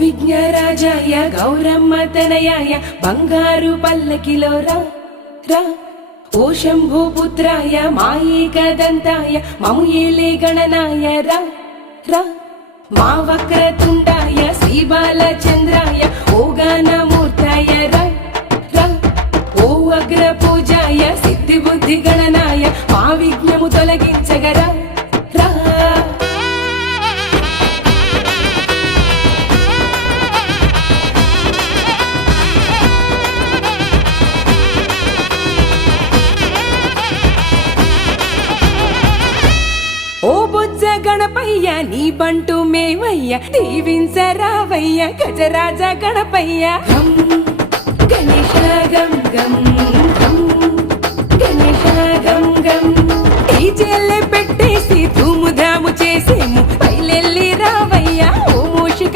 విఘ్నరాజాయ గౌరమ్మ తనయాయ బంగారు పల్లకిలో రా రా ఓ శంభుపుత్రాయ మాయేకదంతాయ మము ఏలే గణనాయ రా రా మా వక్రతుండాయ శ్రీబాలచంద్రాయ ఓ గానమూర్తాయ రా రా ఓ అగ్ర పూజాయ సిద్ధి బుద్ధి గణనాయ మా విఘ్నము తొలగించగరా రా ఓ బొజ్జ గణపయ్య నీ బంటు మేవయ్య దీవించరావయ్య గజరాజ గణపయ్య గం గణేశ గం గం గం గణేశ గం గం డీజేలే పెట్టేసి ధూముధాము చేసే